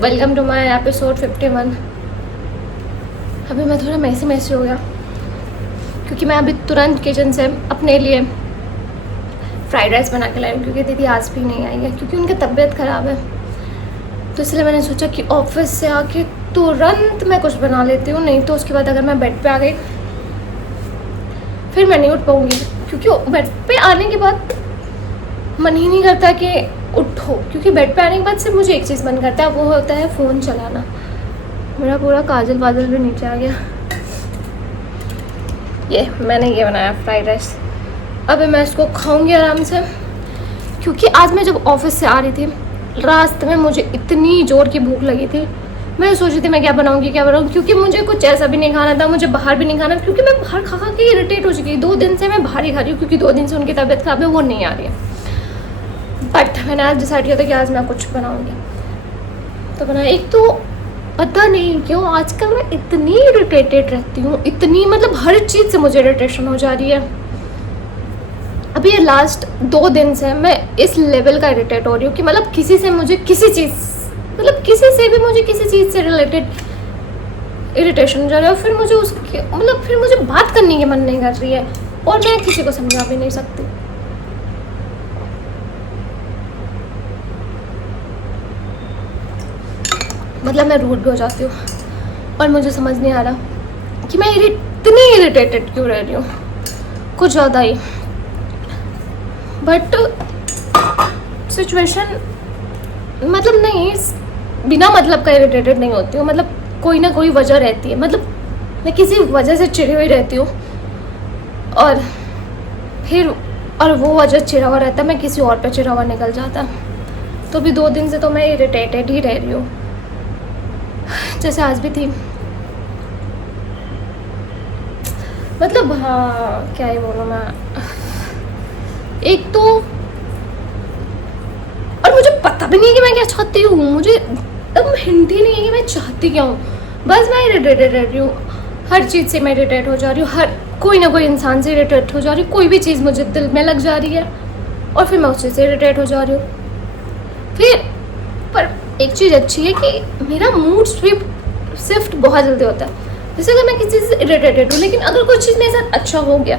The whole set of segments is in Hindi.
Welcome to my episode 51। अभी मैं थोड़ा मैसी हो गया क्योंकि मैं अभी तुरंत किचन से अपने लिए फ्राइड राइस बना के लाई हूँ, क्योंकि दीदी आज भी नहीं आई है क्योंकि उनकी तबीयत ख़राब है। तो इसलिए मैंने सोचा कि ऑफिस से आके तुरंत मैं कुछ बना लेती हूँ, नहीं तो उसके बाद अगर मैं बेड पे आ गई फिर मैं नहीं उठ पाऊँगी, क्योंकि बेड पे आने के बाद मन ही नहीं करता कि उठो, क्योंकि बेड पे आने के बाद सिर्फ मुझे एक चीज़ मन करता है, वो होता है फ़ोन चलाना। मेरा पूरा काजल बादल भी नीचे आ गया। ये मैंने ये बनाया फ्राइड राइस। अभी मैं इसको खाऊंगी आराम से, क्योंकि आज मैं जब ऑफिस से आ रही थी रास्ते में मुझे इतनी ज़ोर की भूख लगी थी। मैं सोच रही थी मैं क्या बनाऊंगी, क्योंकि मुझे कुछ ऐसा भी नहीं खाना था, मुझे बाहर भी नहीं खाना, क्योंकि मैं बाहर खा खा के इरिटेट हो चुकी। 2 दिन से मैं बाहर ही खा रही हूँ, क्योंकि 2 दिन से उनकी तबीयत ख़राब है, वो नहीं आ रही है। बट मैंने आज डिसाइड किया था कि आज मैं कुछ बनाऊंगी, तो बना। एक तो पता नहीं क्यों आजकल मैं इतनी इरिटेटेड रहती हूँ, इतनी मतलब हर चीज़ से मुझे इरिटेशन हो जा रही है। अभी ये लास्ट 2 दिन से मैं इस लेवल का इरिटेट हो रही हूँ कि मतलब किसी से मुझे किसी चीज़, मतलब किसी से भी मुझे किसी चीज़ से रिलेटेड इरिटेशन हो जा रहा है, और फिर मुझे उसकी मतलब फिर मुझे बात करने की मन नहीं कर रही है, और मैं किसी को समझा भी नहीं सकती। मतलब मैं रूड भी हो जाती हूँ, और मुझे समझ नहीं आ रहा कि मैं इतनी इरिटेटेड क्यों रह रही हूँ, कुछ ज़्यादा ही। बट सिचुएशन मतलब नहीं, बिना मतलब का इरिटेटेड नहीं होती हूँ, मतलब कोई ना कोई वजह रहती है, मतलब मैं किसी वजह से चिड़ी हुई रहती हूँ, और फिर वो वजह चिड़ा हुआ रहता है, मैं किसी और पे चिड़ा हुआ निकल जाता। तो अभी 2 दिन से तो मैं इरिटेटेड ही रह रही हूँ, जैसे आज भी थी। मतलब हाँ, क्या ही बोलूँ मैं। एक तो और मुझे पता भी नहीं है कि मैं क्या चाहती हूँ, मुझे एकदम हिंट ही नहीं है कि मैं चाहती क्या हूँ। बस मैं इरिटेटेड रह रही हूँ, हर चीज़ से मैं इरिटेट हो जा रही हूँ, हर कोई ना कोई इंसान से इरिटेट हो जा रही हूँ, कोई भी चीज़ मुझे दिल में लग जा रही है और फिर मैं उससे इरिटेट हो जा रही हूँ। फिर पर एक चीज़ अच्छी है कि मेरा मूड शिफ्ट बहुत जल्दी होता है। जैसे अगर मैं किसी चीज़ से इरिटेटेड हूँ, लेकिन अगर कुछ चीज़ मेरे साथ अच्छा हो गया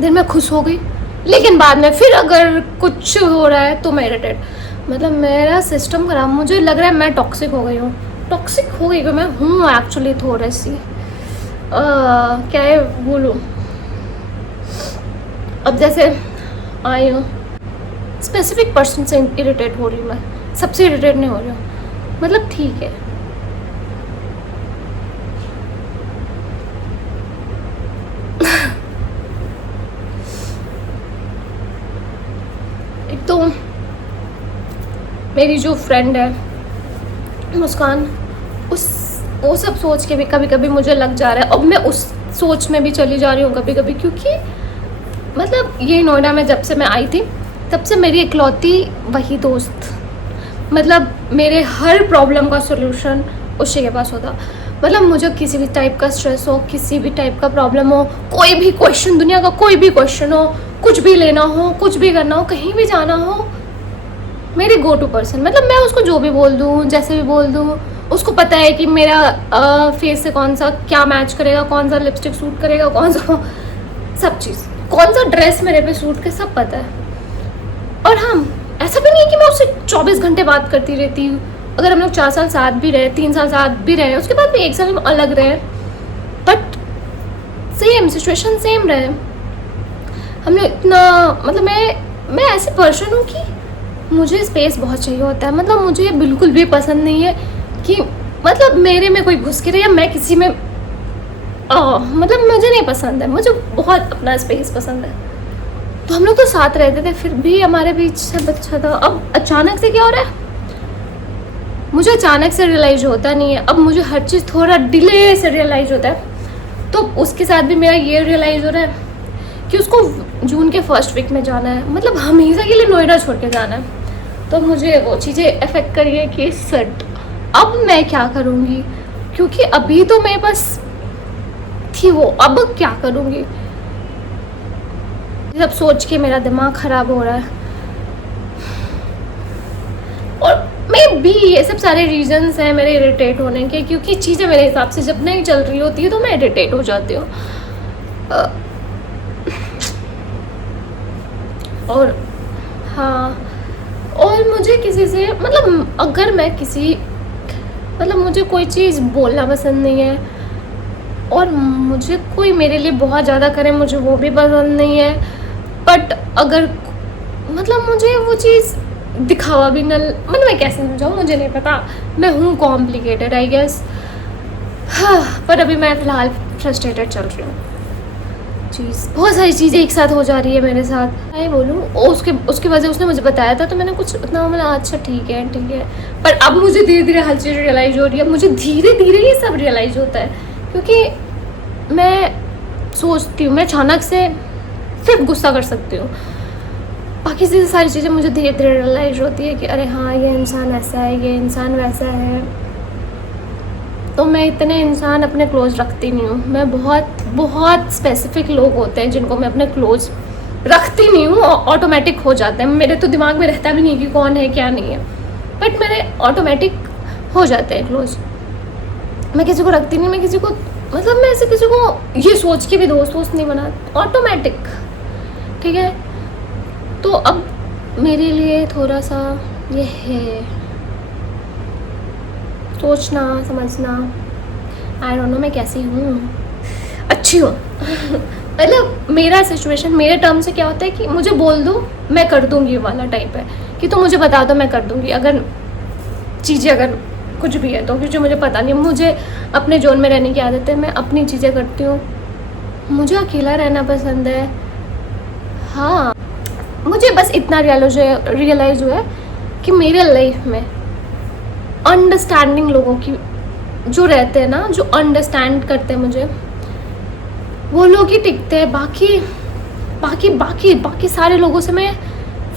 देन मैं खुश हो गई, लेकिन बाद में फिर अगर कुछ हो रहा है तो मैं इरिटेट। मतलब मेरा सिस्टम खराब, मुझे लग रहा है मैं टॉक्सिक हो गई हूँ। टॉक्सिक हो गई मैं हूँ एक्चुअली थोड़ी सी, क्या है बोलूँ। अब जैसे आई हूँ स्पेसिफिक पर्सन से इरिटेट हो रही हूँ, मैं सबसे इरिटेट नहीं हो रही हूँ, मतलब ठीक है। एक तो मेरी जो फ्रेंड है मुस्कान, वो सब सोच के भी कभी कभी मुझे लग जा रहा है, अब मैं उस सोच में भी चली जा रही हूँ कभी कभी, क्योंकि मतलब ये नोएडा में जब से मैं आई थी तब से मेरी इकलौती वही दोस्त, मतलब मेरे हर प्रॉब्लम का सलूशन उसी के पास होता। मतलब मुझे किसी भी टाइप का स्ट्रेस हो, किसी भी टाइप का प्रॉब्लम हो, कोई भी क्वेश्चन, दुनिया का कोई भी क्वेश्चन हो, कुछ भी लेना हो, कुछ भी करना हो, कहीं भी जाना हो, मेरे गो टू पर्सन। मतलब मैं उसको जो भी बोल दूँ, जैसे भी बोल दूँ, उसको पता है कि मेरा फेस से कौन सा क्या मैच करेगा, कौन सा लिपस्टिक सूट करेगा, कौन सा सब चीज़, कौन सा ड्रेस मेरे पे सूट के सब पता है। और हाँ, ऐसा भी नहीं है कि मैं उससे 24 घंटे बात करती रहती हूँ। अगर हम लोग 4 साल साथ भी रहे, 3 साल साथ भी रहे, उसके बाद भी 1 साल में अलग रहे, बट सेम सिचुएशन सेम रहे। हम लोग इतना मतलब मैं ऐसे पर्सन हूँ कि मुझे स्पेस बहुत चाहिए होता है। मतलब मुझे बिल्कुल भी पसंद नहीं है कि मतलब मेरे में कोई घुस के रहे या मैं किसी में मतलब मुझे नहीं पसंद है, मुझे बहुत अपना स्पेस पसंद है। तो हम लोग तो साथ रहते थे, फिर भी हमारे बीच सब अच्छा था। अब अचानक से क्या हो रहा है, मुझे अचानक से रियलाइज होता नहीं है, अब मुझे हर चीज़ थोड़ा डिले से रियलाइज होता है। तो उसके साथ भी मेरा ये रियलाइज हो रहा है कि उसको जून के फर्स्ट वीक में जाना है, मतलब हमेशा के लिए नोएडा छोड़ के जाना है। तो मुझे वो चीज़ें अफेक्ट करी है कि सट अब मैं क्या करूँगी, क्योंकि अभी तो मेरे पास थी वो, अब क्या करूँगी, सब सोच के मेरा दिमाग ख़राब हो रहा है। और मैं भी ये सब सारे रीजंस हैं मेरे इरिटेट होने के, क्योंकि चीज़ें मेरे हिसाब से जब नहीं चल रही होती है तो मैं इरिटेट हो जाती हूँ। और हाँ, और मुझे किसी से मतलब अगर मैं किसी मतलब मुझे कोई चीज़ बोलना पसंद नहीं है, और मुझे कोई मेरे लिए बहुत ज़्यादा करे मुझे वो भी पसंद नहीं है। बट अगर मतलब मुझे वो चीज़ दिखावा भी न, मतलब मैं कैसे समझाऊँ, मुझे नहीं पता, मैं हूँ कॉम्प्लिकेटेड आई गेस। हाँ, पर अभी मैं फ़िलहाल फ्रस्ट्रेटेड चल रही हूँ। चीज़ बहुत सारी चीज़ें एक साथ हो जा रही है मेरे साथ, मैं बोलूँ। उसके वजह उसने मुझे बताया था तो मैंने कुछ उतना मतलब अच्छा ठीक है पर अब मुझे धीरे धीरे हर चीज़ रियलाइज़ हो रही है। मुझे धीरे धीरे ये सब रियलाइज़ होता है, क्योंकि मैं सोचती हूँ, मैं अचानक से सिर्फ गुस्सा कर सकती हूँ, बाकी से सारी चीज़ें मुझे धीरे धीरे रियलाइज़ होती है कि अरे हाँ ये इंसान ऐसा है, ये इंसान वैसा है। तो मैं इतने इंसान अपने क्लोज रखती नहीं हूँ। मैं बहुत स्पेसिफिक लोग होते हैं जिनको मैं अपने क्लोज रखती नहीं हूँ, ऑटोमेटिक हो जाते हैं। मेरे तो दिमाग में रहता भी नहीं कि कौन है क्या नहीं है, बट मेरे ऑटोमेटिक हो जाते हैं क्लोज। मैं किसी को रखती नहीं, मैं किसी को मतलब मैं ऐसे किसी को ये सोच के भी दोस्त नहीं बना, ऑटोमेटिक। ठीक है, तो अब मेरे लिए थोड़ा सा ये है सोचना समझना, आई डोंट नो मैं कैसी हूँ, अच्छी हूँ। मतलब मेरा सिचुएशन मेरे टर्म से क्या होता है कि मुझे बोल दो मैं कर दूँगी वाला टाइप है, कि तुम मुझे बता दो मैं कर दूँगी। अगर चीज़ें अगर कुछ भी है तो, क्योंकि मुझे पता नहीं, मुझे अपने जोन में रहने की आदत है, मैं अपनी चीज़ें करती हूँ, मुझे अकेला रहना पसंद है। हाँ, मुझे बस इतना रियलाइज़ हुआ है कि मेरे लाइफ में अंडरस्टैंडिंग लोगों की जो रहते हैं ना, जो अंडरस्टैंड करते हैं मुझे, वो लोग ही टिकते हैं। बाकी सारे लोगों से मैं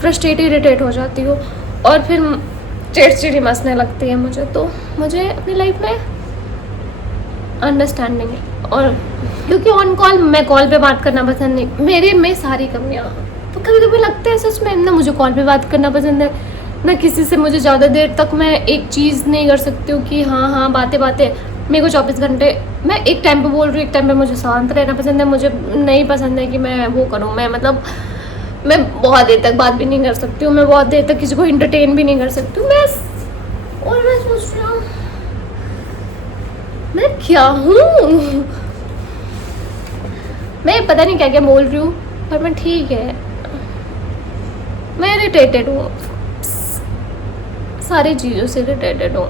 फ्रस्ट्रेट इरिटेट हो जाती हूँ और फिर चिड़चिड़ी मचने लगती है मुझे। तो मुझे अपनी लाइफ में अंडरस्टैंडिंग, और क्योंकि ऑन कॉल मैं कॉल पे बात करना पसंद नहीं, मेरे में सारी कमियाँ। तो कभी कभी लगता है सच में ना मुझे कॉल पे बात करना पसंद है, ना किसी से मुझे ज़्यादा देर तक मैं एक चीज़ नहीं कर सकती हूँ कि हाँ बातें मेरे को 24 घंटे मैं एक टाइम पे बोल रही हूँ, एक टाइम पे मुझे शांत रहना पसंद है। मुझे नहीं पसंद है कि मैं वो करूँ, मैं मतलब मैं बहुत देर तक बात भी नहीं कर सकती हूँ, मैं बहुत देर तक किसी को इंटरटेन भी नहीं कर सकती हूँ। मैं सोच रही हूँ मैं क्या हूँ, मैं पता नहीं क्या क्या बोल रही हूँ, पर मैं ठीक है, मैं इरिटेटेड हूँ, सारी चीज़ों से इरिटेटेड हूँ,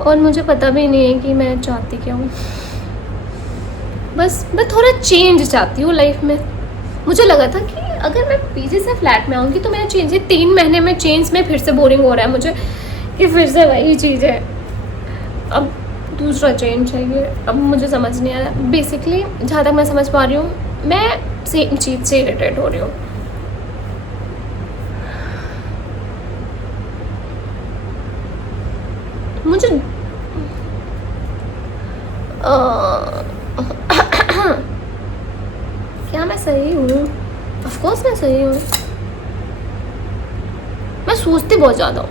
और मुझे पता भी नहीं है कि मैं चाहती क्या हूँ। बस मैं थोड़ा चेंज चाहती हूँ लाइफ में। मुझे लगा था कि अगर मैं पीजी से फ्लैट में आऊँगी तो मेरा चेंज है, 3 महीने में चेंज में फिर से बोरिंग हो रहा है मुझे कि फिर से वही चीज़ है, अब दूसरा चेंज चाहिए। अब मुझे समझ नहीं आ रहा, बेसिकली जहाँ तक मैं समझ पा रही हूँ मैं सेम चीज़ से इरिटेट हो रही हूँ। मुझे क्या मैं सही हूँ? ऑफ कोर्स मैं सही हूँ। मैं सोचती बहुत ज़्यादा हूँ,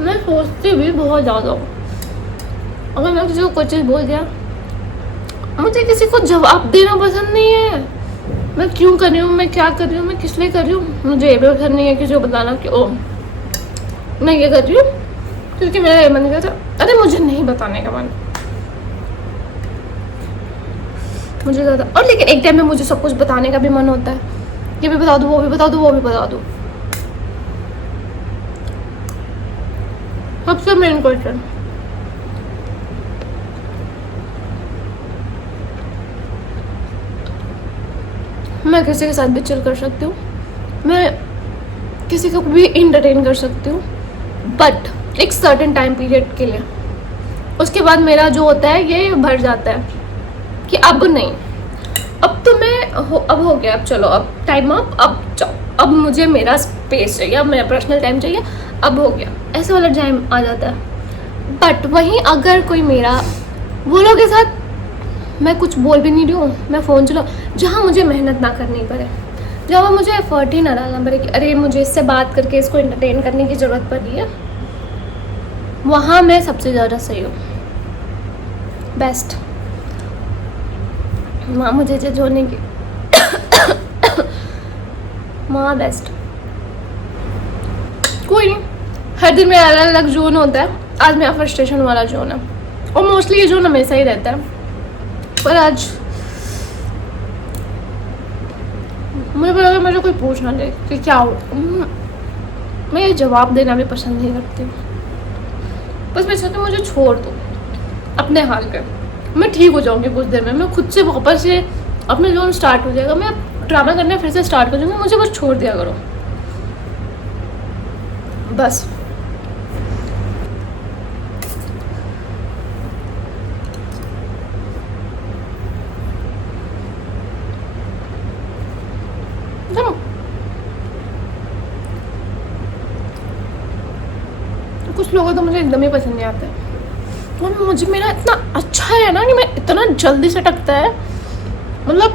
मैं सोचती भी बहुत ज़्यादा हूँ। अगर मैं किसी को कोई चीज़ बोल दिया, मुझे किसी को जवाब देना पसंद नहीं है। मैं क्यों कर रही हूँ, मैं क्या कर रही हूँ, मैं किस लिए कर रही हूँ, मुझे ये भी पसंद नहीं है किसी को बताना कि ओ मैं ये कर रही हूँ क्योंकि मेरा ये मन करता। अरे मुझे नहीं बताने का मन, मुझे ज़्यादा। और लेकिन एक टाइम में मुझे सब कुछ बताने का भी मन होता है, ये भी बता दूँ, वो भी बता दूँ, वो भी बता दूँ। सबसे मेन क्वेश्चन, मैं किसी के साथ भी चिल कर सकती हूँ, मैं किसी को भी इंटरटेन कर सकती हूँ, बट एक सर्टेन टाइम पीरियड के लिए। उसके बाद मेरा जो होता है ये भर जाता है कि अब नहीं, अब तो मैं अब हो गया, अब चलो, अब टाइम अप, अब जाओ, अब मुझे मेरा स्पेस चाहिए, अब मेरा पर्सनल टाइम चाहिए, अब हो गया, ऐसे वाला टाइम आ जाता है। बट वहीं अगर कोई मेरा वो लोग के साथ मैं कुछ बोल भी नहीं रही हूँ, मैं फ़ोन चलाऊँ, जहाँ मुझे मेहनत ना करनी पड़े, जब मुझे एफर्ट ही ना डालना पड़े कि अरे मुझे इससे बात करके इसको एंटरटेन करने की ज़रूरत पड़ी है, वहाँ मैं सबसे ज़्यादा सही हूँ, बेस्ट। वहाँ मुझे जज होने की वहाँ बेस्ट। कोई नहीं, हर दिन मेरा अलग अलग जोन होता है। आज मेरा फ्रस्ट्रेशन वाला जोन है और मोस्टली ये जोन हमेशा ही रहता है, पर आज मुझे पता कि मुझे कोई पूछ ना ले कि क्या हो। मैं ये जवाब देना भी पसंद नहीं करती, बस मैं चाहती हूँ मुझे छोड़ दो अपने हाल पे। मैं ठीक हो जाऊँगी कुछ देर में, मैं खुद से वापस से अपना जोन स्टार्ट हो जाएगा, मैं ड्रामा करने फिर से स्टार्ट कर दूँगी। मुझे बस छोड़ दिया करो बस। कुछ लोग तो मुझे एकदम ही पसंद नहीं आते, और मुझे मेरा इतना अच्छा है ना कि मैं इतना जल्दी से टकता है। मतलब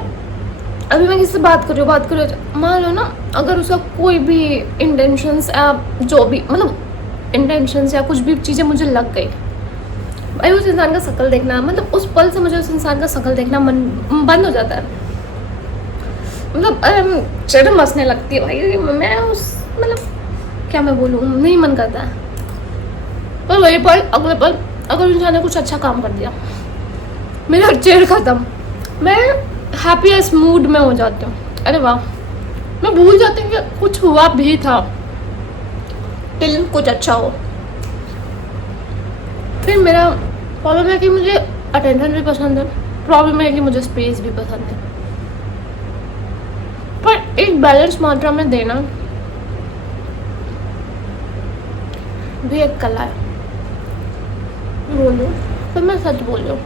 अभी मैं किसी से बात कर रही हूँ, मान लो ना, अगर उसका कोई भी इंटेंशंस या जो भी मतलब इंटेंशंस या कुछ भी चीज़ें मुझे लग गई, भाई उस इंसान का शक्ल देखना, मतलब उस पल से मुझे उस इंसान का शक्ल देखना मन बंद हो जाता है। मतलब शर्म हंसने लगती है भाई, मैं उस मतलब क्या मैं बोलूँ, नहीं मन करता है। पर वही पल अगले पल अगर इंसान ने कुछ अच्छा काम कर दिया, मेरा चेहरा ख़त्म, मैं हैप्पीएस्ट मूड में हो जाती हूँ। अरे वाह, मैं भूल जाती हूँ कि कुछ हुआ भी था टिल कुछ अच्छा हो। फिर मेरा प्रॉब्लम है कि मुझे अटेंशन भी पसंद है, प्रॉब्लम है कि मुझे स्पेस भी पसंद है, पर एक बैलेंस मात्रा में देना भी एक कला है। बोलो तो मैं सच बोल रही हूँ,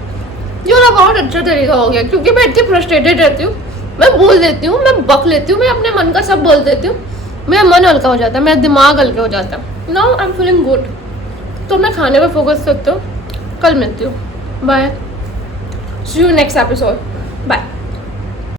ये वाला बहुत अच्छा तरीका हो गया, क्योंकि मैं इतनी फ्रस्ट्रेटेड रहती हूँ, मैं बोल देती हूँ, मैं बक लेती हूँ, मैं अपने मन का सब बोल देती हूँ, मेरा मन हल्का हो जाता है, मेरा दिमाग हल्का हो जाता है। Now I am feeling good. तो मैं खाने पर फोकस करती हूँ। कल मिलती हूँ, bye, see you next episode, bye.